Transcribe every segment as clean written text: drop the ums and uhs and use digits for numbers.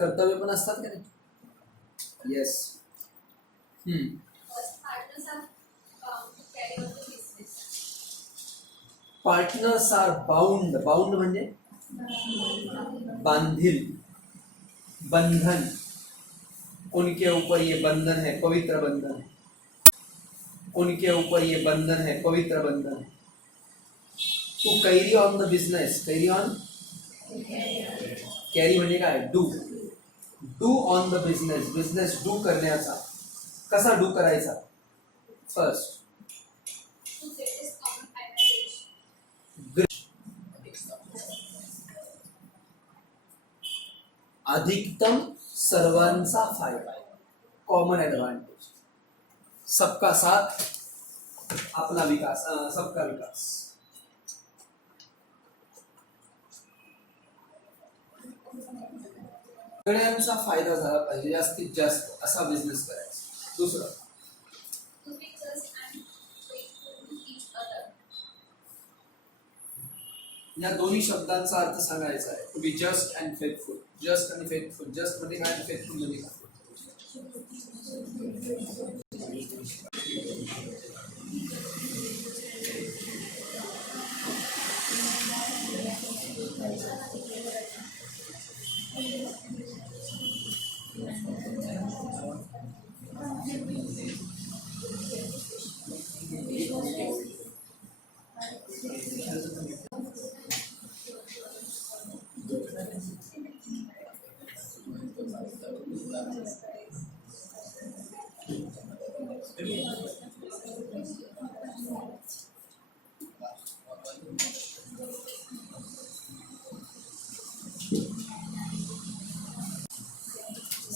कर्तव्य पण असतात का नाही? Yes. Partners are bound. Bound म्हणजे बांधिल, बंधन. उनके ऊपर ये बंधन है, पवित्र बंधन है. उनके ऊपर ये बंधन है, पवित्र बंधन है. टू कैरी ऑन द बिझनेस. कैरी ऑन, कॅरी म्हणजे काय? Do. Do on the business. Business do करण्याचा. कसा डू करायचा? फर्स्ट अधिकतम सर्वांचा फायदा, कॉमन ऍडव्हांटेज. सबका साथ आपला विकास, सबका विकास. सगळ्यांचा फायदा झाला पाहिजे, जास्तीत जास्त असा बिझनेस करायचा. दुसरं या दोन्ही शब्दांचा अर्थ सांगायचा आहे. To be just and faithful. Just आणि फेथफुल. जस्ट मध्ये काय, फेथफुल मध्ये काय?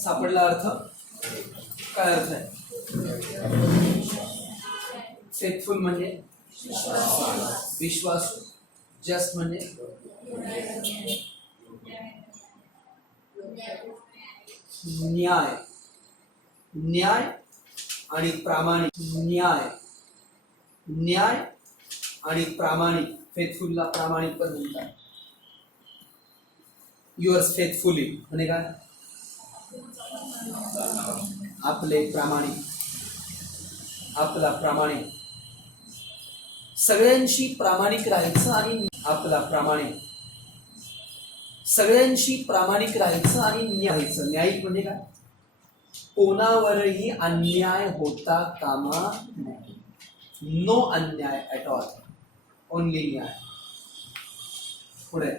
सापडला अर्थ? काय अर्थ आहे? फेथफुल म्हणजे विश्वास. जस्ट म्हणजे न्याय. न्याय आणि प्रामाणिक. न्याय, न्याय आणि प्रामाणिक. फेथफुलला प्रामाणिक पण म्हणतात. युअर्स फेथफुली म्हणजे काय? आपले प्रामाणिक, आपला प्रामाणिक. सगळ्यांशी प्रामाणिक राहायचं आणि आपला प्रामाणिक. सगळ्यांशी प्रामाणिक राहायचं आणि न्यायचं. न्यायिक म्हणजे काय? कोणावरही अन्याय होता कामा नाही. नो अन्याय ॲट ऑल, ओनली न्याय. पुढे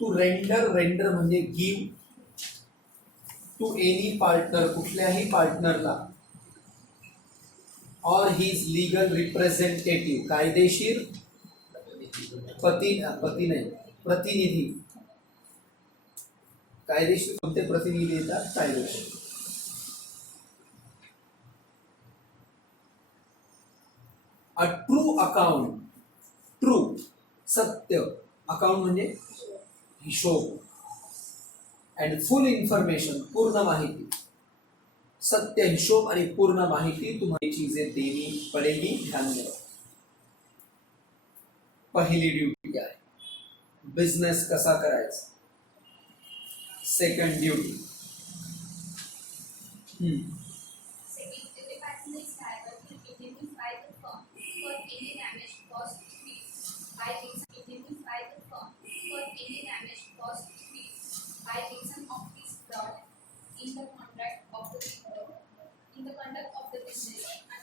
टू रेंडर. रेंडर म्हणजे गिव. टू एनी पार्टनर, कुठल्याही पार्टनरला. और हिज लीगल रिप्रेझेंटेटिव्ह, कायदेशीर पती नाही, प्रतिनिधी. कायदेशीर कोणते प्रतिनिधी येतात? कायदेशीर. A true account. ट्रू सत्य. अकाउंट म्हणजे हिशोब. अँड फुल इन्फॉर्मेशन पूर्ण माहिती. सत्य, हिशोब आणि पूर्ण माहिती तुम्हाला चीजें देनी पडेगी. ध्यान द्या. पहिली ड्यूटी काय? बिझनेस कसा करायचा. Second duty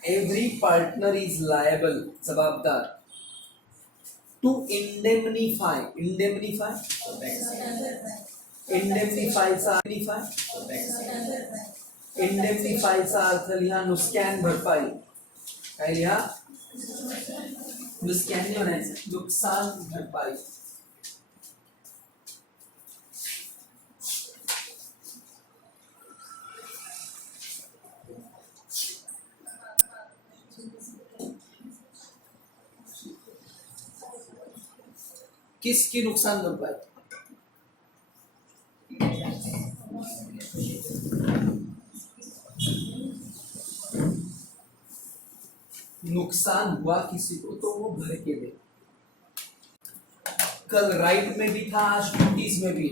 every partner is liable, जबाबदार. टू इंडेमनिफाय. इंडेमनिफाय, इंडेमनिफायचा इंडेमनिफायचा अर्थ लिहा नुकसान भरपाई. काय लिहा? नुकसान नाही म्हणायचं, नुकसान भरपाई. किसकी नुकसान भरपाई? नुकसान हुआ किसी को तो वो भर के दे. कल राइट में भी था, आज ड्यूटीज में भी।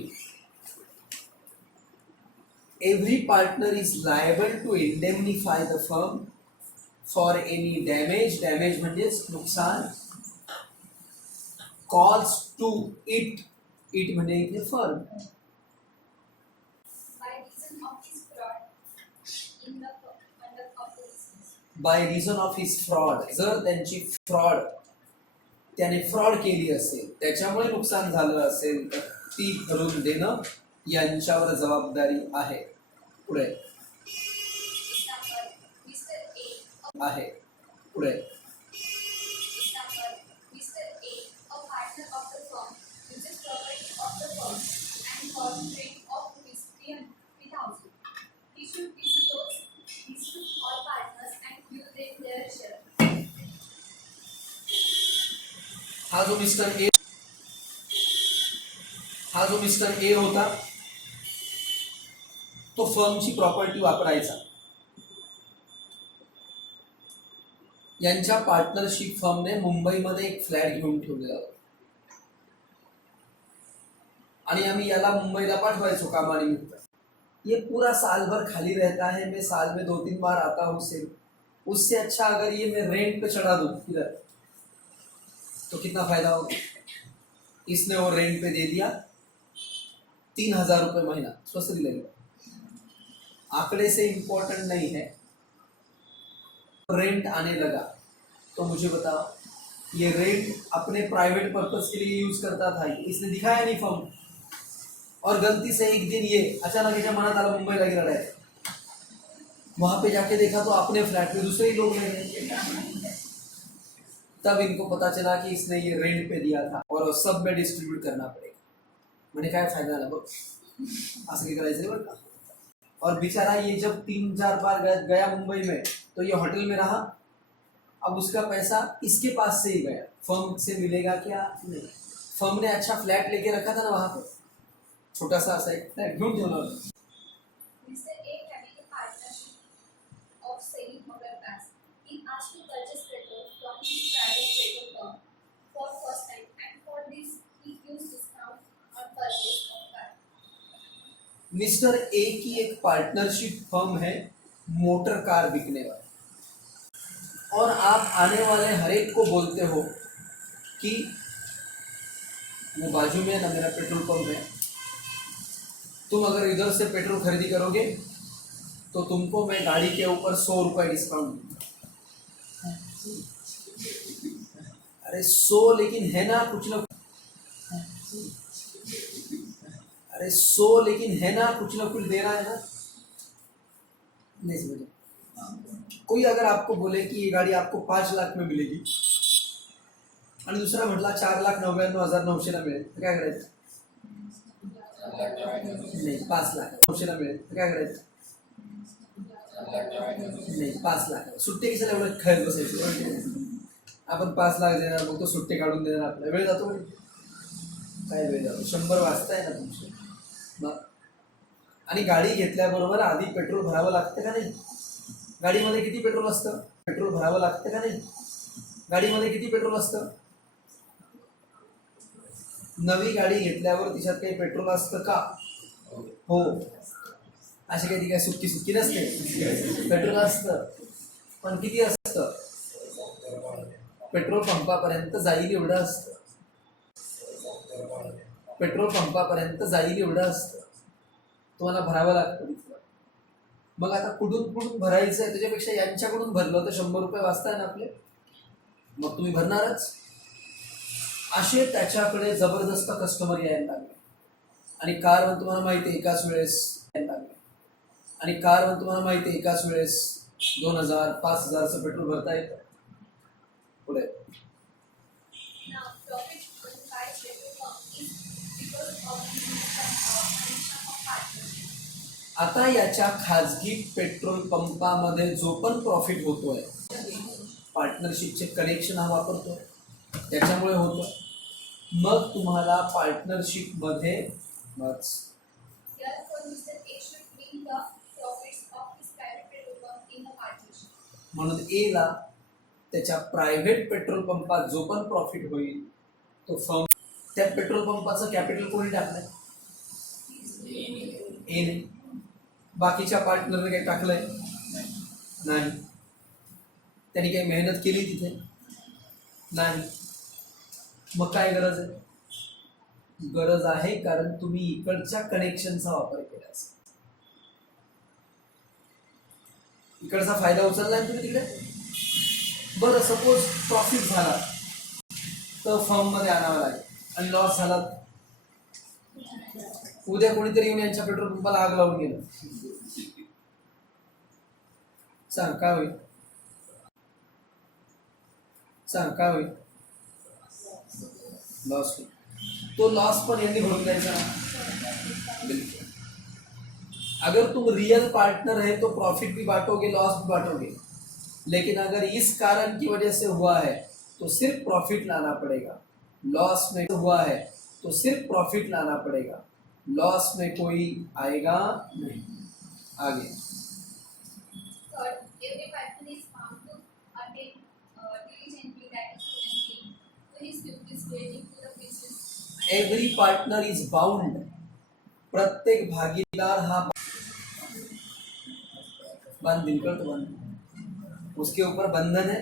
Every partner is liable to indemnify the firm for any damage, damage म्हणजेच नुकसान, कॉज टू इट, इट म्हणजे इथे firm, by reason of his fraud, जर त्यांची त्याने फ्रॉड केली असेल, त्याच्यामुळे नुकसान झालं असेल, तर ती भरून देणं यांच्यावर जबाबदारी आहे. पुढे आहे, पुढे हा जो मिस्टर ए होता, तो फर्मची प्रॉपर्टी वापरायचा. यांच्या पार्टनरशिप फर्मने मुंबईमध्ये एक फ्लॅट घेऊन ठेवलेला होता आणि आम्ही याला मुंबईला पाठवायचो कामानिमित्त. ये पूरा साल भर खाली रहता है, मैं साल में 2-3 बार आता हूँ उसे, उससे अच्छा अगर ये मैं रेंट पे चढ़ा दूँ इधर, तो कितना फायदा होगा. इसने वो रेंट पे दे दिया 3,000 रुपये महीना, स्वस्थ भी लगेगा. आंकड़े से इंपॉर्टेंट नहीं है, रेंट आने लगा तो मुझे बताओ, ये रेंट अपने प्राइवेट पर्पस के लिए यूज करता था, इसने दिखाया नहीं फर्म, और गलती से एक दिन ये अचानक इसका मना आला मुंबईला गिरा है, वहां पे जाके देखा तो अपने फ्लैट में दूसरे ही लोग रहे. तब इनको पता चला कि इसने ये रेंट पे दिया था और सब में डिस्ट्रीब्यूट करना पड़ेगा. मैंने क्या फायदा झाला बघ, असं काही करायचं बरं का. और बेचारा ये जब 3-4 बार गया मुंबई में, तो ये होटल में रहा. अब उसका पैसा इसके पास से ही गया, फर्म से मिलेगा क्या नहीं. फर्म ने अच्छा फ्लैट लेके रखा था ना वहां पे, छोटा सा ऐसा एक फ्लैट घेऊन ठेवला होता. मिस्टर ए की एक पार्टनरशिप फर्म है मोटर कार बिकने वाली, और आप आने वाले हर एक को बोलते हो कि वो बाजू में ना मेरा पेट्रोल पंप है, तुम अगर इधर से पेट्रोल खरीदी करोगे तो तुमको मैं गाड़ी के ऊपर 100 रुपये डिस्काउंट दूंगा. अरे 100 लेकिन है ना कुछ ना, अरे 100 लेकिन है ना कुछ दे रहा है ना. नहीं समझे. कोई अगर आपको बोले कि ये गाड़ी आपको 5 लाख में मिलेगी आणि दुसरा म्हटला 4,99,900 मिळेल, तर काय करायचं. नाही 5 लाख 900 मिळेल, तर काय करायचं. नाही 5 लाख सुट्टे कशाला एवढं खेळत बसायचं. आपण 5 लाख देणार, मग तो सुट्टे काढून देणार, आपला वेळ जातो. काय वेळ जातो, 100 वाजताय ना तुमचे. मग आणि गाडी घेतल्याबरोबर आधी पेट्रोल भरावं लागतं का नाही. गाडीमध्ये किती पेट्रोल असतं, पेट्रोल भरावं लागतं का नाही. गाडीमध्ये किती पेट्रोल असतं. नवी गाडी घेतल्यावर तिच्यात काही पेट्रोल असतं का. हो, अशी काही ती काय सुक्की नसते, पेट्रोल असतं. पण किती असतं, पेट्रोल पंपापर्यंत जाईल एवढं असतं. पेट्रोल पंपापर्यंत जाईल एवढं असतं, तुम्हाला भरावं लागतं. मग आता कुठून भरायचं आहे, त्याच्यापेक्षा यांच्याकडून भरलं तर 100 रुपये वाचताय ना आपले, मग तुम्ही भरणारच. असे त्याच्याकडे जबरदस्त कस्टमर यायला लागले. आणि कारवर तुम्हाला माहिती आहे एकाच वेळेस यायला लागले, आणि कारवर तुम्हाला माहिती आहे एकाच वेळेस 2,000-5,000चं पेट्रोल भरता येतं. पुढे आता याच्या खाजगी पेट्रोल पंपामध्ये जो पण प्रॉफिट होतोय, पार्टनरशिपचे कनेक्शन हा वापरतोय त्याच्यामुळे होतं. मग तुम्हाला पार्टनरशिपमध्ये म्हणून ए ला त्याच्या प्रायव्हेट पेट्रोल पंपात जो पण प्रॉफिट होईल तो फर्म त्या पेट्रोल पंपाचं कॅपिटल कोणी टाकलंय? एने. बाकीच्या पार्टनरने काही टाकलंय? नाही. त्यांनी काही मेहनत केली तिथे? नाही. मग काय गरज आहे? गरज आहे कारण तुम्ही इकडच्या कनेक्शनचा वापर केला असेल. इकडचा फायदा उचललाय तुम्ही तिकडे. बरं, सपोज प्रॉफिट झाला तर फर्म मध्ये आणावं लागेल आणि लॉस झाला, उद्या कोणीतरी येऊन यांच्या पेट्रोल पंपाला आग लावून गेलं, सांग काय होईल? सांग काय होईल? लॉस होईल. तो लॉस पण यांनी भरून द्यायचा. बिल्कुल. अगर तुम रियल पार्टनर है तो प्रॉफिट भी बांटोगे, लॉस भी बांटोगे, लेकिन अगर इस कारण की वजह से हुआ है तो सिर्फ प्रॉफिट लाना पड़ेगा. लॉस में हुआ है तो सिर्फ प्रॉफिट लाना पड़ेगा, लॉस में कोई आएगा नहीं. आगे एवरी पार्टनर इज बाउंड. प्रत्येक भागीदार हा बंधन करतो, बंधन उसके ऊपर बंधन है.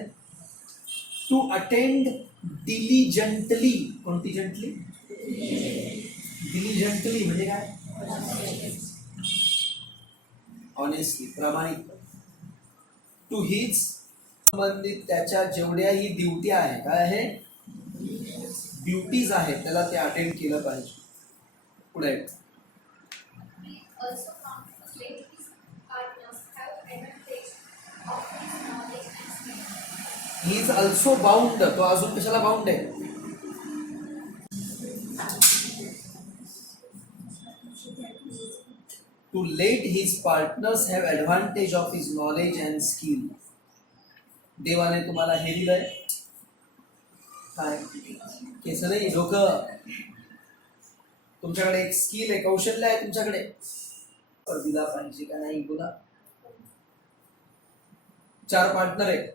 To attend diligently. Contingently? Diligently म्हणजे काय? ऑनेस्टली, प्रामाणिक. टू हिज संबंधित त्याच्या जेवढ्याही ड्युटी आहे, काय आहे? ड्युटीज आहेत, त्याला ते अटेंड केलं पाहिजे. पुढे ही इज ऑल्सो बाउंड. तो अजून कशाला बाउंड आहे? To let his partners have advantage of his knowledge and skill. देवाने तुम्हाला हे दिलंय काय? केस नाही, डोकं. तुमच्याकडे एक स्किल आहे, कौशल्य आहे तुमच्याकडे, तर दिला पाहिजे का नाही? बोला. 4 पार्टनर आहे,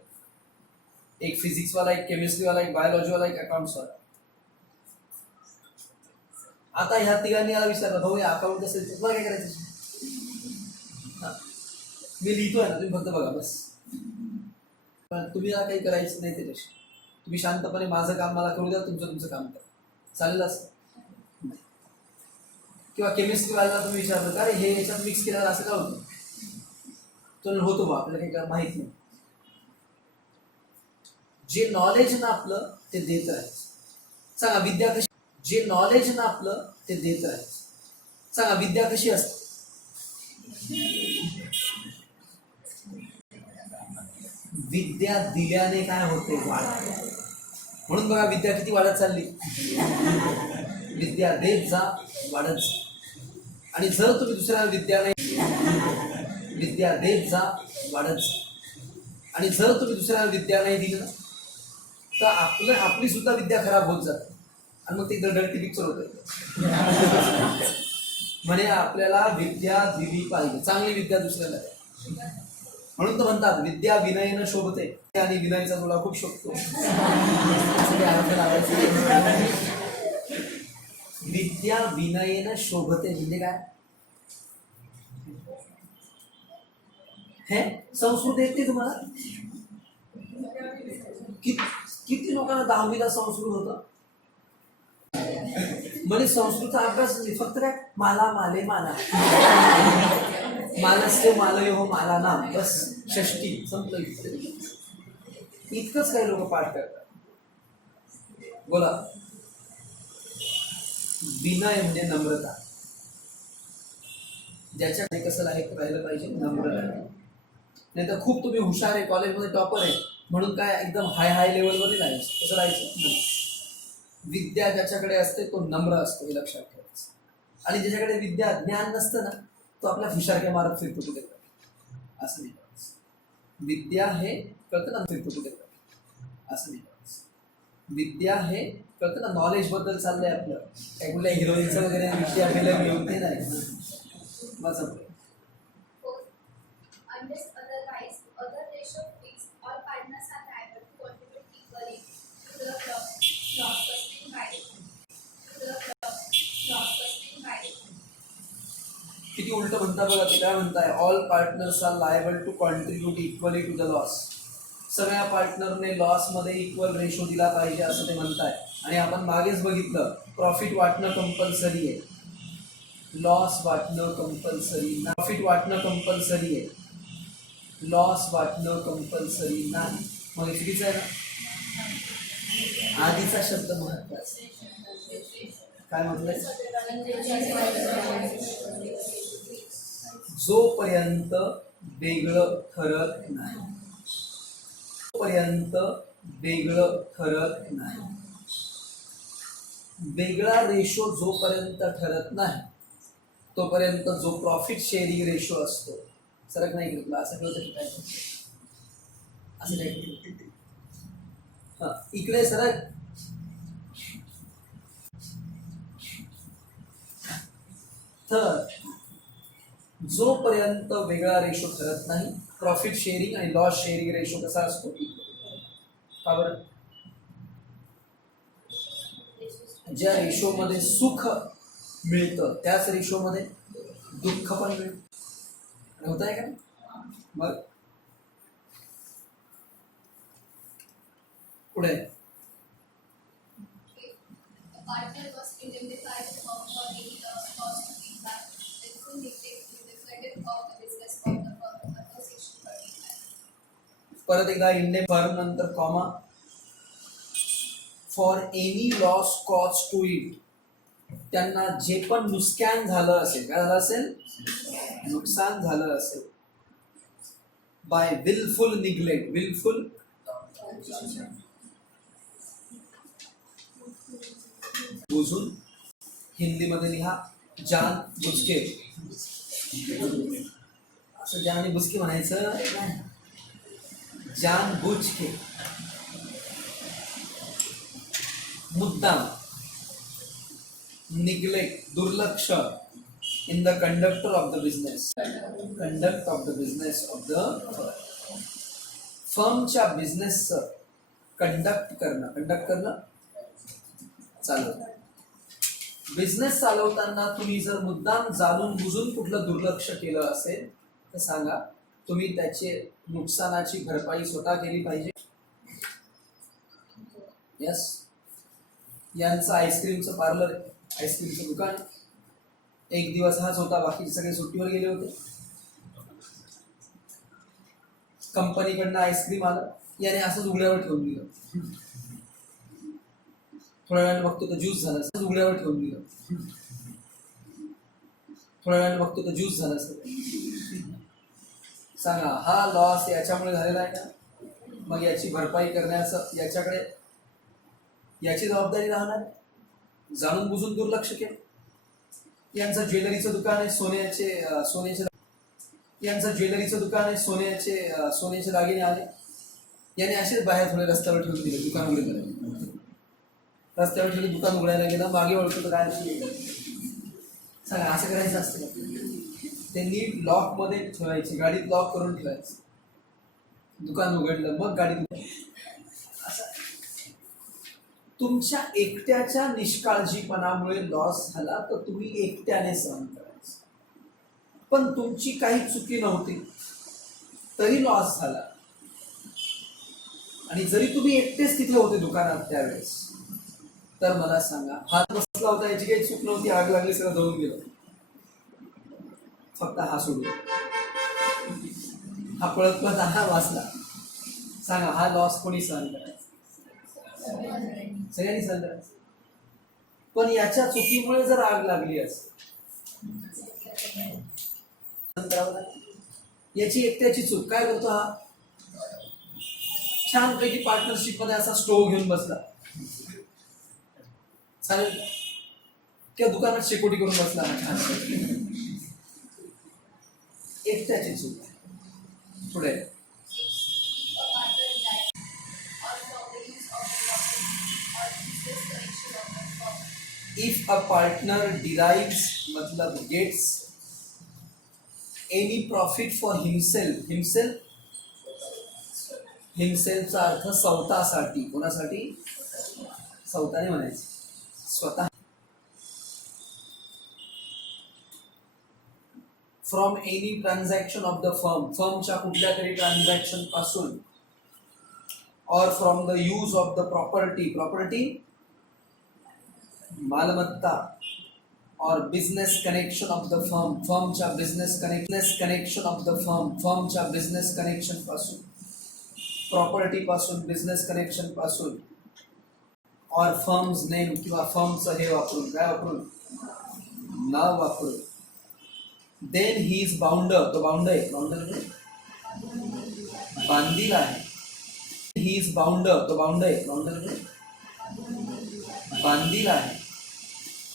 एक फिजिक्स वाला, एक केमिस्ट्री वाला, एक बायोलॉजी वाला, एक अकाउंट्स वाला. आता ह्या तिघांनी याला विचारलं, भाऊ हे अकाउंट कसं आहे, तुम्हाला काय करायचं? मी लिहितोय ना, तुम्ही फक्त बघा बस. पण तुम्ही याला काही करायचं नाही. ते तशी तुम्ही शांतपणे माझं काम मला करू द्या, तुमचं काम करा, चालेल असं. किंवा केमिस्ट्री वाल्याला तुम्ही विचारलं का रे हे याच्यात मिक्स केल्यावर असं का होतं, तर होतो बा, आपल्याला काही माहित नाही. जे नॉलेज ना आपलं ते देत राहायचं. सांगा विद्या कशी? जे नॉलेज ना आपलं ते देत राहायचं. सांगा विद्या कशी असते? विद्या दिल्याने काय होते? वाढते. म्हणून बघा विद्या किती वाढत चालली. विद्या देत जा, वाढत जा. आणि जर तुम्ही दुसऱ्याला विद्या नाही, विद्या देत जा, वाढत जा. आणि जर तुम्ही दुसऱ्याला विद्या नाही दिली ना, तर आपली सुद्धा विद्या खराब होत जाते आणि मग ते डर्टी पिक्चर होतं. म्हणे आपल्याला विद्या दिली पाहिजे, चांगली विद्या दुसऱ्याला द्या. म्हणून तर म्हणतात विद्या विनयनं शोभते, आणि विनयचा तुला खूप शोभतो. विद्या विनयनं शोभते म्हणजे काय? हे संस्कृत येते तुम्हाला? किती लोकांना 10वीला संस्कृत होतं? म्हणजे संस्कृतचा अभ्यास फक्त काय? माला माले माला, मालस्य मालयो हो माला नाम, बस षष्टी संपलं. इतकंच काही लोक पाठ करतात. बोला. विनय म्हणजे नम्रता. ज्याच्याकडे कसं राहिलं पाहिजे? नम्रता. नाही तर खूप तुम्ही हुशार आहे, कॉलेजमध्ये टॉपर आहे म्हणून काय एकदम हाय लेवलमध्ये राहायचं, कसं राहायचं? विद्या ज्याच्याकडे असते तो नम्र असतो, हे लक्षात ठेवायचं. आणि ज्याच्याकडे विद्या ज्ञान नसतं ना, तो आपल्या हुशारक्या मारत फिरतो कुठे, असं नाही करायचं. विद्या हे कळतं ना, फिरतो कुठे, असं नाही करायचं. विद्या हे कळतं ना, नॉलेज बद्दल चाललंय आपलं, काय कुठल्या हिरोईनचं वगैरे विद्या केलं घेऊन ते नाही. माझं म्हणता बघा, ते काय म्हणताय, all partners are liable to contribute equally to the loss. सगळ्या पार्टनरने लॉस मध्ये इक्वल रेशो दिला पाहिजे असं ते म्हणताय. आणि आपण मागेच बघितलं, प्रॉफिट वाटणं कंपल्सरी आहे, लॉस वाटणं कंपल्सरी नाही. प्रॉफिट वाटणं कंपल्सरी आहे, लॉस वाटणं कंपल्सरी नाही. मग हे चुकीचं आहे ना. आधीचा शब्द महत्वाचा. काय म्हटलंय, जोपर्यंत वेगळं ठरत नाही, जोपर्यंत वेगळं ठरत नाही, वेगळा रेशो जोपर्यंत ठरत नाही तोपर्यंत जो प्रॉफिट शेअरिंग रेशो असतो, सरक नाही घेतला असं कळतं काय, असं नाही. हा इकडे सरक. तर जोपर्यंत वेगळा रेशो ठरत नाही, प्रॉफिट शेअरिंग आणि लॉस शेअरिंग रेशो कसा असतो, का बरं. ज्या रेशो मध्ये सुख मिळतं त्याच रेशो मध्ये दुःख पण मिळतं, होत आहे का. मग पुढे परत एकदा इंडे फर्म नंतर comma, for any loss cause to it, त्यांना जे पण नुकसान झालं असेल, काय झालं असेल, नुकसान झालं असेल, बाय विलफुल निग्लेक्ट, विलफुल बुजून, हिंदीमध्ये लिहा जान बुचके, असं जान आणि बुचके म्हणायचं नाही, जान बुझ के, मुद्दाम, निग्लेक्ट दुर्लक्ष, in the conductor of the business, conduct of the business of the फर्मच्या बिझनेसचं कंडक्ट करणं चालवणं. बिझनेस चालवताना तुम्ही जर मुद्दाम जाणून बुजून कुठलं दुर्लक्ष केलं असेल तर सांगा, तुम्ही त्याचे नुकसानाची भरपाई स्वतः केली पाहिजे. यस. यांचं आईस्क्रीमचं पार्लर, आईस्क्रीमचं दुकान, एक दिवस हाच होता, बाकीचे सगळे सुट्टीवर गेले होते. कंपनीकडनं आईस्क्रीम आलं, याने असंच उघड्यावर ठेवून दिलं. थोड्या वेळाने बघतो तर ज्यूस झालं, असंच उघड्यावर ठेवून दिलं. थोड्या वेळाने बघतो तर ज्यूस झालं सगळं. सांगा, हा लॉस याच्यामुळे झालेला आहे का. मग याची भरपाई करण्याचं याच्याकडे याची जबाबदारी राहणार. जाणून बुजून दुर्लक्ष केलं. यांचं ज्वेलरीचं दुकान आहे, सोन्याचे यांचं ज्वेलरीचं दुकान आहे, सोन्याचे दागिने आले, याने असेच बाहेर थोडे रस्त्यावर ठेवून दिले, दुकान उघडलं. रस्त्यावर ठेवून दुकान उघडायला गेलं, मागे वळतो तर काय सांगा, असं करायचं असतं का. ते नीट लॉक मध्ये ठेवायचे, गाडीत लॉक करून ठेवायचं, दुकान उघडलं मग गाडीत. असं तुमच्या एकट्याच्या निष्काळजीपणामुळे लॉस झाला तर तुम्ही एकट्याने सहन करायचं. पण तुमची काही चुकी नव्हती तरी लॉस झाला, आणि जरी तुम्ही एकटेच तिथे होते दुकानात त्यावेळेस, तर मला सांगा, हात बसला होता, याची काही चूक नव्हती, आग लागली, सगळं जळून गेलं, फक्त हा सोडून, हा पळत पळत हा वाचला. सांगा, हा लॉस कोणी सहन करायचा, सगळ्यांनी सहन करायचं. पण याच्या चुकीमुळे जर आग लागली असेल, याची एकट्याची चूक. काय करतो हा, छानपैकी पार्टनरशिप मध्ये असा स्टोव घेऊन बसला, चालेल, किंवा दुकानात शेकोटी करून बसला, एकट्याची चूक. पुढे इफ अ पार्टनर डिराइव्स मतलब गेट्स एनी प्रॉफिट फॉर हिमसेल्फचा अर्थ स्वतःसाठी, कोणासाठी, स्वतःने म्हणायचं, स्वतः. From any transaction of the firm, फर्मच्या कुठल्या तरी ट्रान्झॅक्शन पासून, और from the use of the property, property मालमत्ता, और business connection of the firm, फर्मच्या business connection of the firm, फर्मच्या बिझनेस कनेक्शन पासून, प्रॉपर्टी पासून, बिझनेस कनेक्शन पासून, और फर्म्स नेम किंवा फर्मचं हे वापरून, काय वापरून, नाव वापरून, देन ही इज बाउंडर, तो बाउंडर आहे, बाउंडर म्हणजे बांधील आहे, ही इज बाउंडर, तो बाउंडर आहे, बाउंडर म्हणजे बांधील आहे,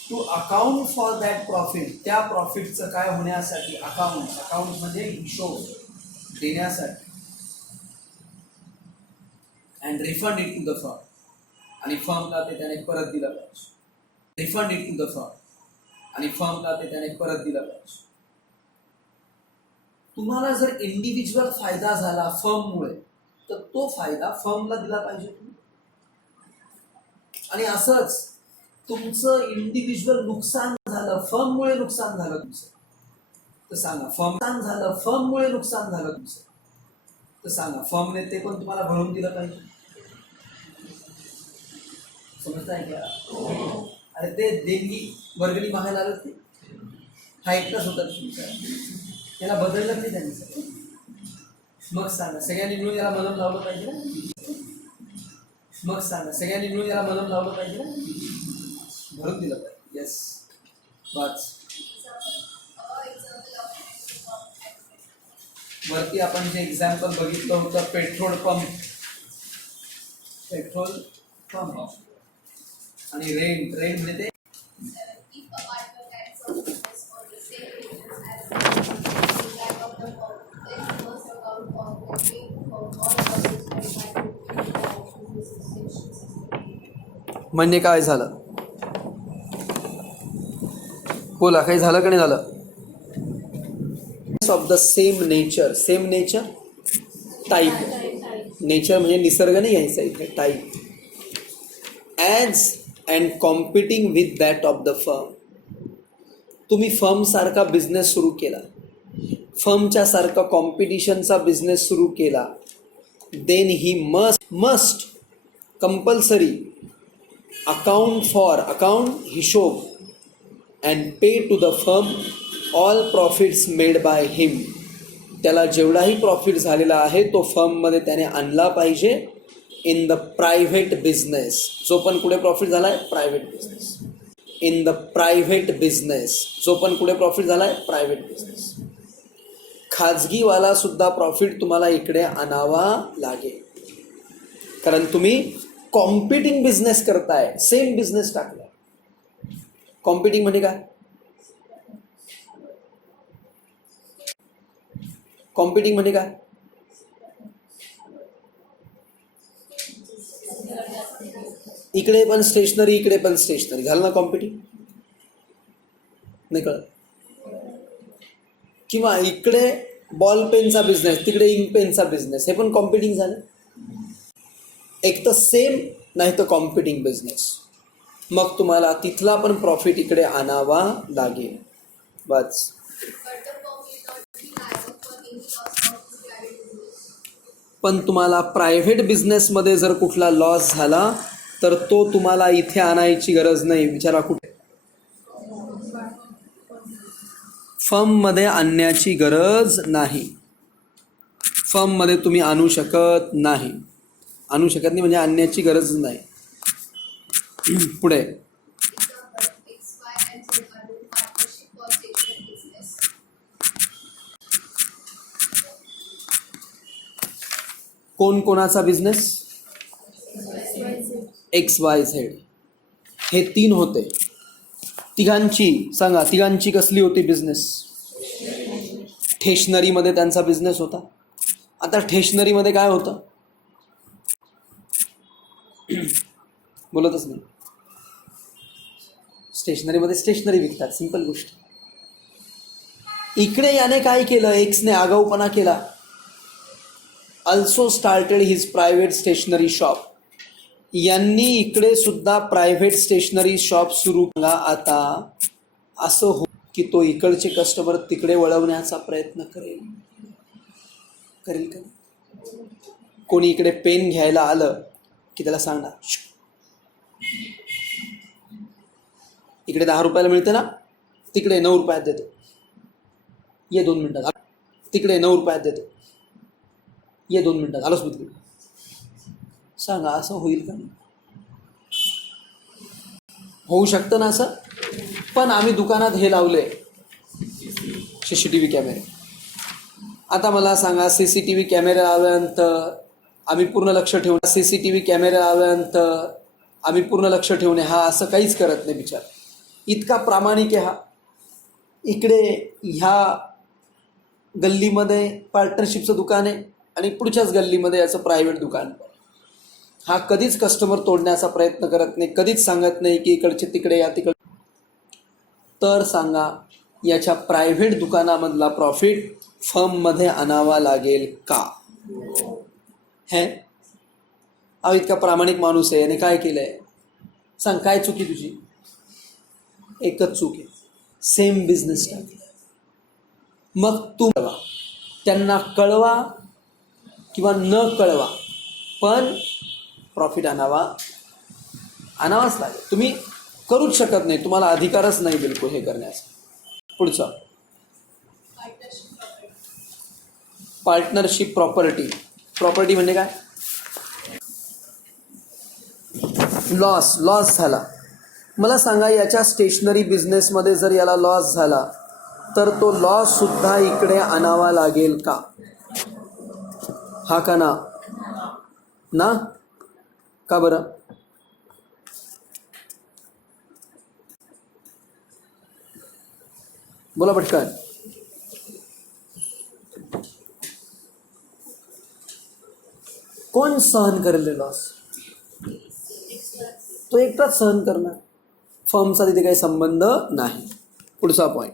to account for that profit, त्या प्रॉफिटचं काय होण्यासाठी, अकाउंट, अकाउंट म्हणजे हिशोब देण्यासाठी, and refund it to the firm, आणि फर्मला ते त्याने परत दिलं पाहिजे, refund it to the firm, आणि फर्मला ते त्याने परत दिलं पाहिजे. तुम्हाला जर इंडिव्हिज्युअल फायदा झाला फर्ममुळे, तर तो फायदा फर्मला दिला पाहिजे तुम्ही. आणि असंच तुमचं इंडिव्हिज्युअल नुकसान झालं, फर्ममुळे नुकसान झालं तुमचं, तर सांगा, फर्म झालं, फर्ममुळे नुकसान झालं तुमचं, तर सांगा, फर्मने ते पण तुम्हाला भरून दिलं पाहिजे. समजताय का? अरे ते देणगी वर्गणी मागायला आलं ते, हा एकटाच होता तुमचा, त्याला बदललं नाही त्यांनी सगळं. मग सांगा, सगळ्यांनी मिळून याला मलम लावलं पाहिजे ना. मग सांगा, सगळ्यांनी मिळून याला मलम लावलं पाहिजे ना, भरून दिलं पाहिजे. येस, वाच. वरती आपण जे एक्झाम्पल बघितलं होतं, पेट्रोल पंप, पेट्रोल पंप आणि रेंट, रेंट म्हणजे ते म्हणजे काय झालं, बोला, काही झालं का नाही झालं. Of the same nature, same nature, type, nature म्हणजे निसर्ग नाही घ्यायचा इथे, type, as and competing with that of the firm. तुम्ही फर्मसारखा बिझनेस सुरू केला, फर्मच्या सारखा कॉम्पिटिशनचा बिझनेस सुरू केला, then he must compulsory account for, account हिशोब, and pay to the firm all profits made by him. त्याला जेवढाही प्रॉफिट झालेला आहे तो फर्ममध्ये त्याने आणला पाहिजे. इन द प्रायव्हेट बिझनेस, जो पण कुठे प्रॉफिट झाला आहे, private business. In the private business, जो पण कुठे प्रॉफिट झाला आहे, प्रायव्हेट बिझनेस. खाजगीवाला सुद्धा प्रॉफिट तुम्हाला इकडे आणावा लागेल, कारण तुम्ही कॉम्पिटिंग बिझनेस करताय, सेम बिझनेस टाकलाय. कॉम्पिटिंग म्हणजे काय, कॉम्पिटिंग म्हणजे काय, इकडे पण स्टेशनरी, इकडे पण स्टेशनरी, झालं ना कॉम्पिटिंग, नाही कळत. किंवा इकडे बॉल पेनचा बिझनेस, तिकडे इंक पेनचा बिझनेस, हे पण कॉम्पिटिंग झालं. एक तर सेम, नाही तर कॉम्पिटिंग बिझनेस. मग तुम्हाला तिथला पण प्रॉफिट इकडे आणावा लागेल. बस. पण तुम्हाला प्रायव्हेट बिझनेसमध्ये जर कुठला लॉस झाला तर तो तुम्हाला इथे आणायची गरज नाही. विचारा कुठे, फर्ममध्ये आणण्याची गरज नाही. फर्ममध्ये तुम्ही आणू शकत नाही, आणू शकत नाही म्हणजे आणण्याची गरज नाही. पुढे कोण कोणाचा बिझनेस, XYZ, हे तीन होते. तिघांची सांगा, तिघांची कसली होती बिझनेस, स्टेशनरीमध्ये त्यांचा बिझनेस होता. आता स्टेशनरीमध्ये काय होतं, बोलतच नाही. स्टेशनरीमध्ये स्टेशनरी विकतात, सिंपल गोष्ट. इकडे याने काय केलं, एक्सने आगाऊपणा केला. Also started his private stationery shop. यांनी इकडे सुद्धा प्रायव्हेट स्टेशनरी शॉप सुरू केला. आता असं हो की तो इकडचे कस्टमर तिकडे वळवण्याचा प्रयत्न करेल करेल का? कोणी इकडे पेन घ्यायला आलं की त्याला सांगणार, इकडे 10 रुपयाला मिळते ना, तिकडे 9 रुपयात देतो, ये 2 मिनिटात, तिकडे 9 रुपयात देतो, ये 2 मिनिटात, आलोच मी तिकडे. सांगा असं होईल का? होऊ शकतं ना असं. पण आम्ही दुकानात हे लावले CCTV कॅमेरे. आता मला सांगा, CCTV कॅमेरा लावल्यानंतर आम्ही पूर्ण लक्ष ठेवून CCTV कॅमेरा लावल्यानंतर आम्ही पूर्ण लक्ष ठेवणे, हा असं काहीच करत नाही बिचार. इतका प्रामाणिक आहे हा. इकडे ह्या गल्लीमध्ये पार्टनरशिपचं दुकान आहे आणि पुढच्याच गल्लीमध्ये याचं प्रायव्हेट दुकान. हा कधीच कस्टमर तोडण्याचा प्रयत्न करत नाही, कधीच सांगत नाही की इकडचे तिकडे या तिकडे. तर सांगा, याच्या प्रायव्हेट दुकानामधला प्रॉफिट फर्ममध्ये आणावा लागेल का? हे अहो, इतका प्रामाणिक माणूस आहे आणि काय केलं आहे? सांग, काय चुकी तुझी? एकच चूक आहे, सेम बिझनेस टाकला. मग तू कळवा, त्यांना कळवा किंवा न कळवा, पण प्रॉफिट आणावाच लागेल. तुम्ही करूच शकत नाही, तुम्हाला अधिकारच नाही बिलकुल हे करण्याचा. पुढचं, पार्टनरशिप प्रॉपर्टी. प्रॉपर्टी म्हणजे काय? लॉस झाला. मला सांगा, याच्या स्टेशनरी बिझनेसमध्ये जर याला लॉस झाला तर तो लॉस सुद्धा इकडे आणावा लागेल का? हा का ना? ना का बरं? बोला पटकन. कोण सहन करेल लॉस? तो एकटाच सहन करणार. फर्मचा तिथे काही संबंध नाही. पुढचा पॉईंट,